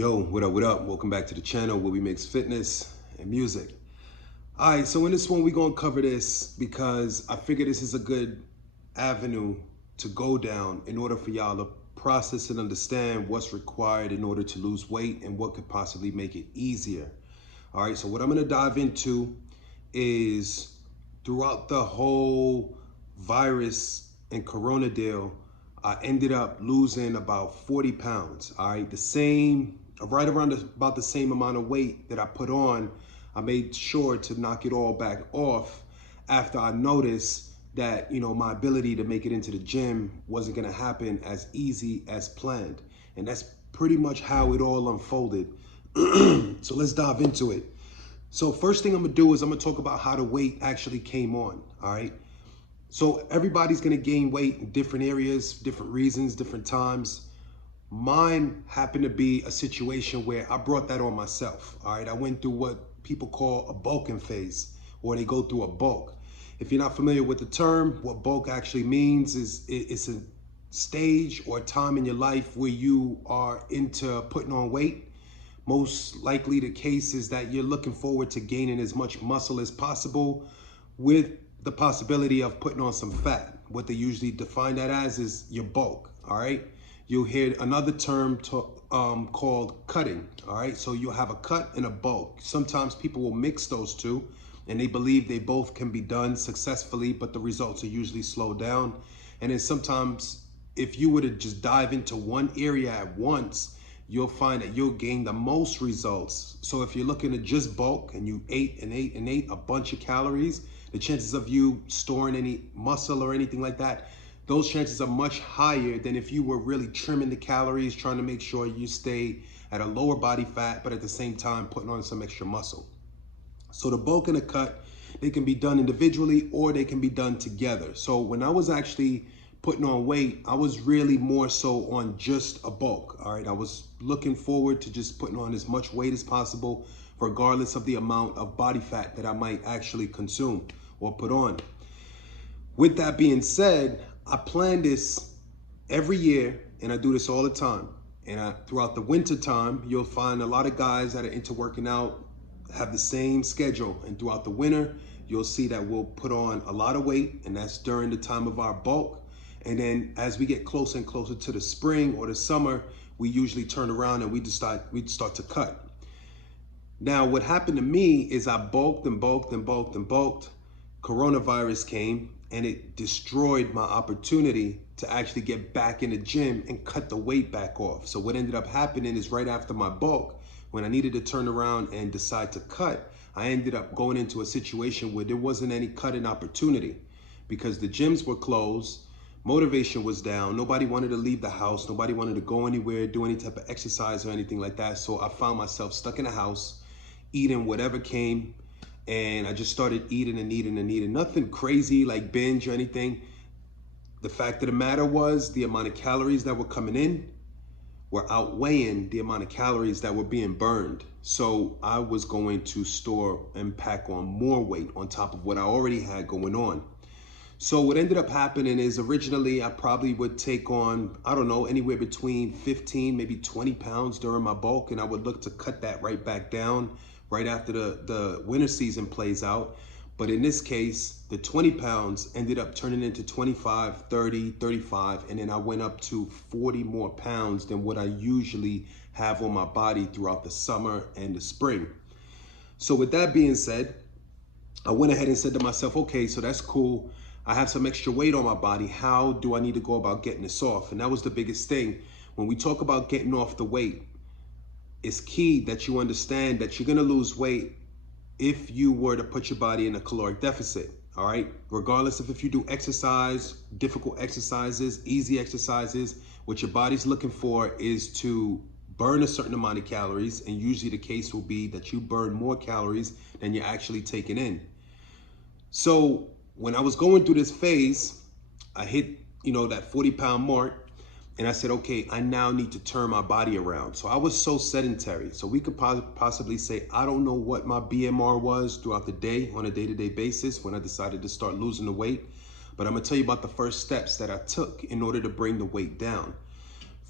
Yo, what up, what up? Welcome back to the channel where we mix fitness and music. All right, so in this one, we're gonna cover this because I figure this is a good avenue to go down in order for y'all to process and understand what's required in order to lose weight and what could possibly make it easier. All right, so what I'm gonna dive into is throughout the whole virus and Corona deal, I ended up losing about 40 pounds. All right, right around about the same amount of weight that I put on. I made sure to knock it all back off after I noticed that, my ability to make it into the gym wasn't gonna happen as easy as planned. And that's pretty much how it all unfolded. So let's dive into it. So first thing I'm gonna do is I'm gonna talk about how the weight actually came on, all right? So everybody's gonna gain weight in different areas, different reasons, different times. Mine happened to be a situation where I brought that on myself, all right? I went through what people call a bulking phase, or they go through a bulk. If you're not familiar with the term, what bulk actually means is it's a stage or a time in your life where you are into putting on weight. Most likely the case is that you're looking forward to gaining as much muscle as possible with the possibility of putting on some fat. What they usually define that as is your bulk, all right? You'll hear another term called cutting, all right? So you'll have a cut and a bulk. Sometimes people will mix those two and they believe they both can be done successfully, but the results are usually slowed down. And then sometimes if you were to just dive into one area at once, you'll find that you'll gain the most results. So if you're looking at just bulk and you ate a bunch of calories, the chances of you storing any muscle or anything like that, those chances are much higher than if you were really trimming the calories, trying to make sure you stay at a lower body fat, but at the same time putting on some extra muscle. So the bulk and the cut, they can be done individually or they can be done together. So when I was actually putting on weight, I was really more so on just a bulk, all right? I was looking forward to just putting on as much weight as possible, regardless of the amount of body fat that I might actually consume or put on. With that being said, I plan this every year and I do this all the time. And throughout the winter time, you'll find a lot of guys that are into working out have the same schedule. And throughout the winter, you'll see that we'll put on a lot of weight, and that's during the time of our bulk. And then as we get closer and closer to the spring or the summer, we usually turn around and we start to cut. Now, what happened to me is I bulked and bulked and bulked and bulked. Coronavirus came and it destroyed my opportunity to actually get back in the gym and cut the weight back off. So what ended up happening is right after my bulk, when I needed to turn around and decide to cut, I ended up going into a situation where there wasn't any cutting opportunity because the gyms were closed, motivation was down, nobody wanted to leave the house, nobody wanted to go anywhere, do any type of exercise or anything like that. So I found myself stuck in the house, eating whatever came, and I just started eating and eating and eating. Nothing crazy like binge or anything. The fact of the matter was the amount of calories that were coming in were outweighing the amount of calories that were being burned. So I was going to store and pack on more weight on top of what I already had going on. So what ended up happening is originally I probably would take on, I don't know, anywhere between 15, maybe 20 pounds during my bulk. And I would look to cut that right back down right after the winter season plays out. But in this case, the 20 pounds ended up turning into 25, 30, 35, and then I went up to 40 more pounds than what I usually have on my body throughout the summer and the spring. So with that being said, I went ahead and said to myself, okay, so that's cool. I have some extra weight on my body. How do I need to go about getting this off? And that was the biggest thing. When we talk about getting off the weight, it's key that you understand that you're gonna lose weight if you were to put your body in a caloric deficit, all right? Regardless of if you do exercise, difficult exercises, easy exercises, what your body's looking for is to burn a certain amount of calories, and usually the case will be that you burn more calories than you're actually taking in. So when I was going through this phase, I hit, that 40-pound mark, and I said, okay, I now need to turn my body around. So I was so sedentary. So we could possibly say, I don't know what my BMR was throughout the day on a day-to-day basis when I decided to start losing the weight. But I'm gonna tell you about the first steps that I took in order to bring the weight down.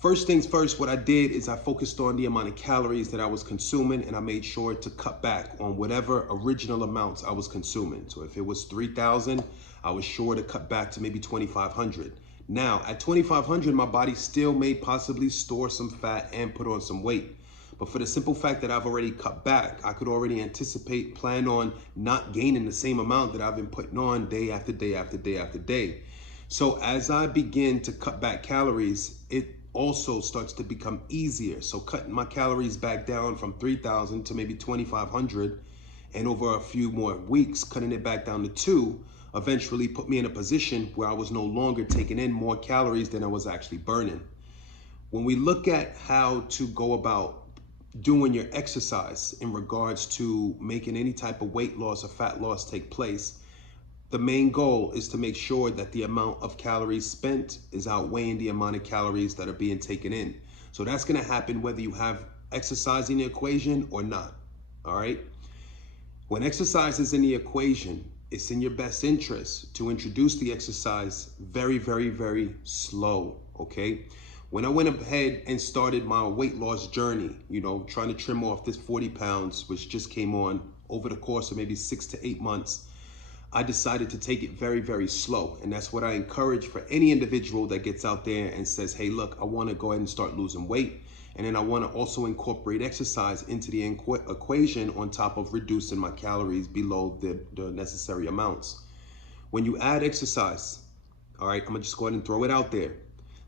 First things first, what I did is I focused on the amount of calories that I was consuming, and I made sure to cut back on whatever original amounts I was consuming. So if it was 3,000, I was sure to cut back to maybe 2,500. Now at 2,500, my body still may possibly store some fat and put on some weight. But for the simple fact that I've already cut back, I could already anticipate, plan on not gaining the same amount that I've been putting on day after day after day after day. So as I begin to cut back calories, it also starts to become easier. So cutting my calories back down from 3,000 to maybe 2,500, and over a few more weeks, cutting it back down to 2, eventually put me in a position where I was no longer taking in more calories than I was actually burning. When we look at how to go about doing your exercise in regards to making any type of weight loss or fat loss take place, the main goal is to make sure that the amount of calories spent is outweighing the amount of calories that are being taken in. So that's going to happen whether you have exercise in the equation or not. All right. When exercise is in the equation, it's in your best interest to introduce the exercise very, very, very slow. Okay. When I went ahead and started my weight loss journey, trying to trim off this 40 pounds, which just came on over the course of maybe 6 to 8 months, I decided to take it very, very slow. And that's what I encourage for any individual that gets out there and says, hey, look, I want to go ahead and start losing weight. And then I want to also incorporate exercise into the equation on top of reducing my calories below the necessary amounts. When you add exercise, all right, I'm going to just go ahead and throw it out there.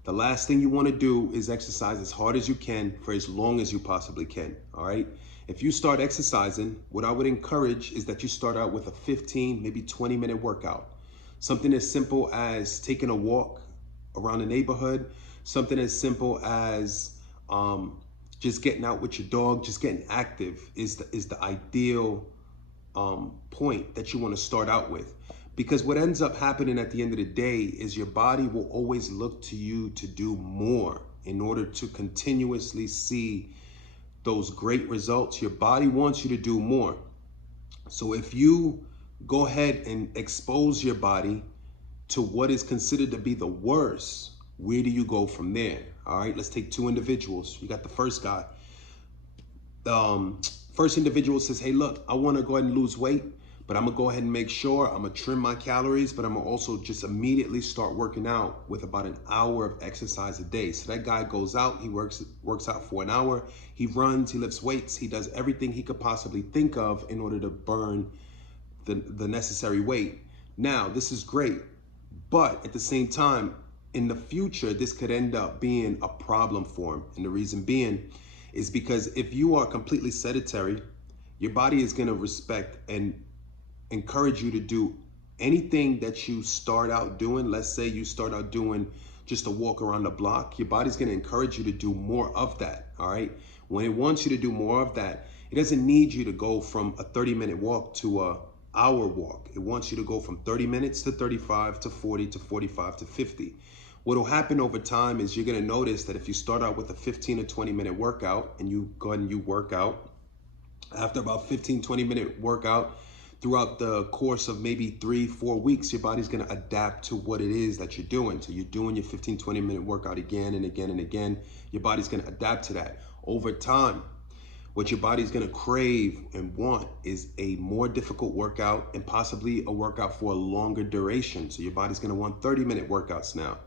The last thing you want to do is exercise as hard as you can for as long as you possibly can, all right? If you start exercising, what I would encourage is that you start out with a 15, maybe 20-minute workout. Something as simple as taking a walk around the neighborhood, something as simple as just getting out with your dog, just getting active is the ideal point that you want to start out with. Because what ends up happening at the end of the day is your body will always look to you to do more in order to continuously see those great results. Your body wants you to do more. So if you go ahead and expose your body to what is considered to be the worst, where do you go from there? All right, let's take two individuals. You got the first guy. First individual says, hey, look, I want to go ahead and lose weight, but I'm gonna go ahead and make sure I'm gonna trim my calories, but I'm gonna also just immediately start working out with about an hour of exercise a day. So that guy goes out, he works out for an hour, he runs, he lifts weights, he does everything he could possibly think of in order to burn the necessary weight. Now, this is great, but at the same time, in the future, this could end up being a problem for him. And the reason being is because if you are completely sedentary, your body is gonna respect and encourage you to do anything that you start out doing. Let's say you start out doing just a walk around the block. Your body's going to encourage you to do more of that. All right. When it wants you to do more of that, it doesn't need you to go from a 30-minute walk to a hour walk. It wants you to go from 30 minutes to 35 to 40 to 45 to 50. What will happen over time is you're going to notice that if you start out with a 15 or 20-minute workout and you go ahead and you work out, after about 15, 20-minute workout, throughout the course of maybe 3-4 weeks, your body's gonna adapt to what it is that you're doing. So you're doing your 15, 20-minute workout again and again and again. Your body's gonna adapt to that. Over time, what your body's gonna crave and want is a more difficult workout and possibly a workout for a longer duration. So your body's gonna want 30-minute workouts now.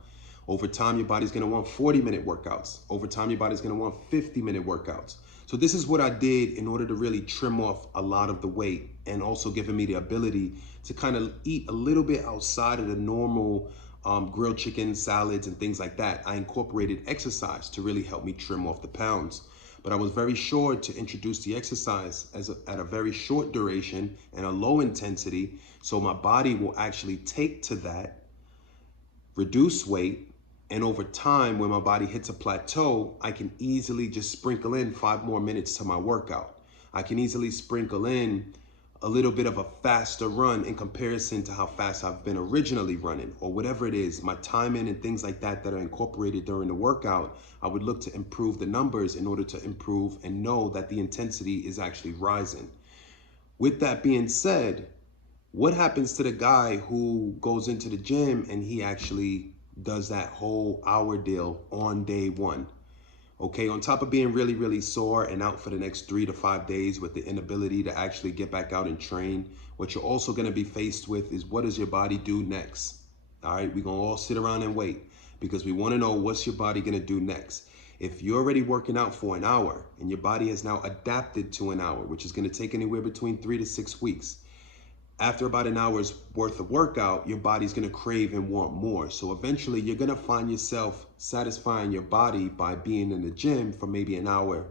Over time, your body's gonna want 40-minute workouts. Over time, your body's gonna want 50-minute workouts. So this is what I did in order to really trim off a lot of the weight, and also giving me the ability to kind of eat a little bit outside of the normal grilled chicken, salads, and things like that. I incorporated exercise to really help me trim off the pounds. But I was very sure to introduce the exercise at a very short duration and a low intensity, so my body will actually take to that, reduce weight, and over time, when my body hits a plateau, I can easily just sprinkle in 5 more minutes to my workout. I can easily sprinkle in a little bit of a faster run in comparison to how fast I've been originally running, or whatever it is, my timing and things like that that are incorporated during the workout. I would look to improve the numbers in order to improve and know that the intensity is actually rising. With that being said, what happens to the guy who goes into the gym and he actually does that whole hour deal on day one? Okay, on top of being really, really sore and out for the next 3 to 5 days with the inability to actually get back out and train, what you're also going to be faced with is what does your body do next? All right, we're going to all sit around and wait because we want to know what's your body going to do next. If you're already working out for an hour and your body has now adapted to an hour, which is going to take anywhere between 3 to 6 weeks, after about an hour's worth of workout, your body's going to crave and want more. So eventually you're going to find yourself satisfying your body by being in the gym for maybe an hour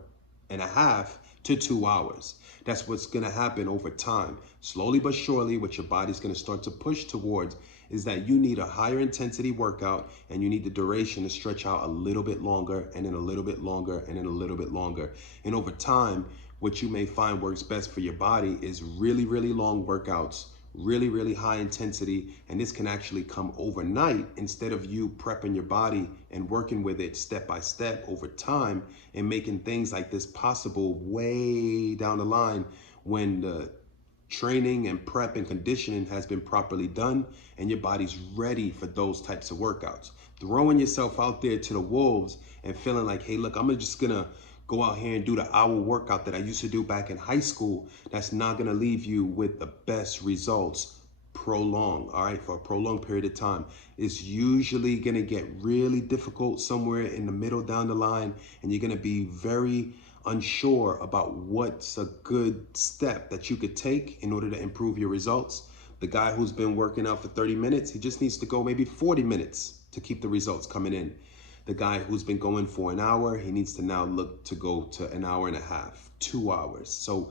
and a half to 2 hours. That's what's going to happen over time. Slowly but surely, what your body's going to start to push towards is that you need a higher intensity workout and you need the duration to stretch out a little bit longer and then a little bit longer and then a little bit longer. And over time, what you may find works best for your body is really, really long workouts, really, really high intensity. And this can actually come overnight instead of you prepping your body and working with it step by step over time and making things like this possible way down the line when the training and prep and conditioning has been properly done and your body's ready for those types of workouts. Throwing yourself out there to the wolves and feeling like, hey, look, I'm just gonna go out here and do the hour workout that I used to do back in high school, that's not gonna leave you with the best results all right, for a prolonged period of time. It's usually gonna get really difficult somewhere in the middle down the line, and you're gonna be very unsure about what's a good step that you could take in order to improve your results. The guy who's been working out for 30 minutes, he just needs to go maybe 40 minutes to keep the results coming in. The guy who's been going for an hour, he needs to now look to go to an hour and a half, 2 hours. So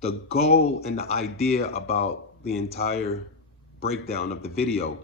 the goal and the idea about the entire breakdown of the video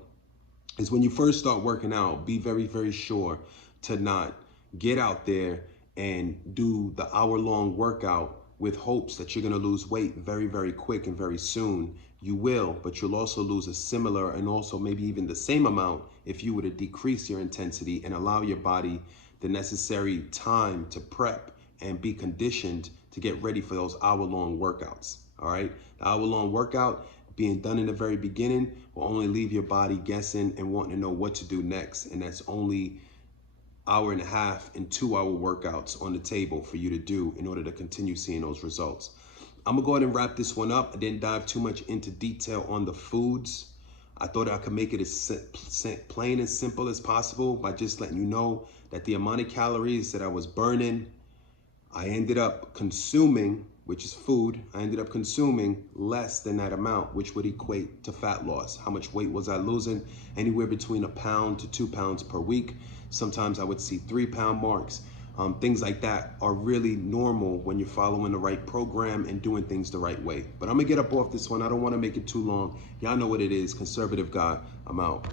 is when you first start working out, be very, very sure to not get out there and do the hour-long workout with hopes that you're going to lose weight very, very quick and very soon. You will, but you'll also lose a similar and also maybe even the same amount if you were to decrease your intensity and allow your body the necessary time to prep and be conditioned to get ready for those hour-long workouts. All right, the hour-long workout being done in the very beginning will only leave your body guessing and wanting to know what to do next. And that's only hour and a half and 2 hour workouts on the table for you to do in order to continue seeing those results. I'm gonna go ahead and wrap this one up. I didn't dive too much into detail on the foods. I thought I could make it as plain and simple as possible by just letting you know that the amount of calories that I was burning, I ended up consuming, which is food, I ended up consuming less than that amount, which would equate to fat loss. How much weight was I losing? Anywhere between 1 to 2 pounds per week. Sometimes I would see 3 pound marks. Things like that are really normal when you're following the right program and doing things the right way. But I'm gonna get up off this one. I don't wanna make it too long. Y'all know what it is, conservative guy, I'm out.